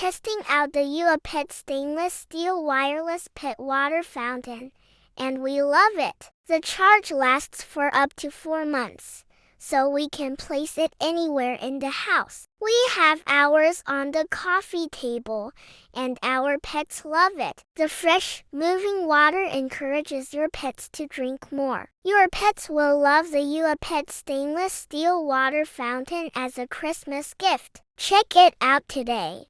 testing out the UAPET stainless steel wireless pet water fountain, and we love it. The charge lasts for up to 4 months, so we can place it anywhere in the house. We have ours on the coffee table, and our pets love it. The fresh, moving water encourages your pets to drink more. Your pets will love the UAPET stainless steel water fountain as a Christmas gift. Check it out today.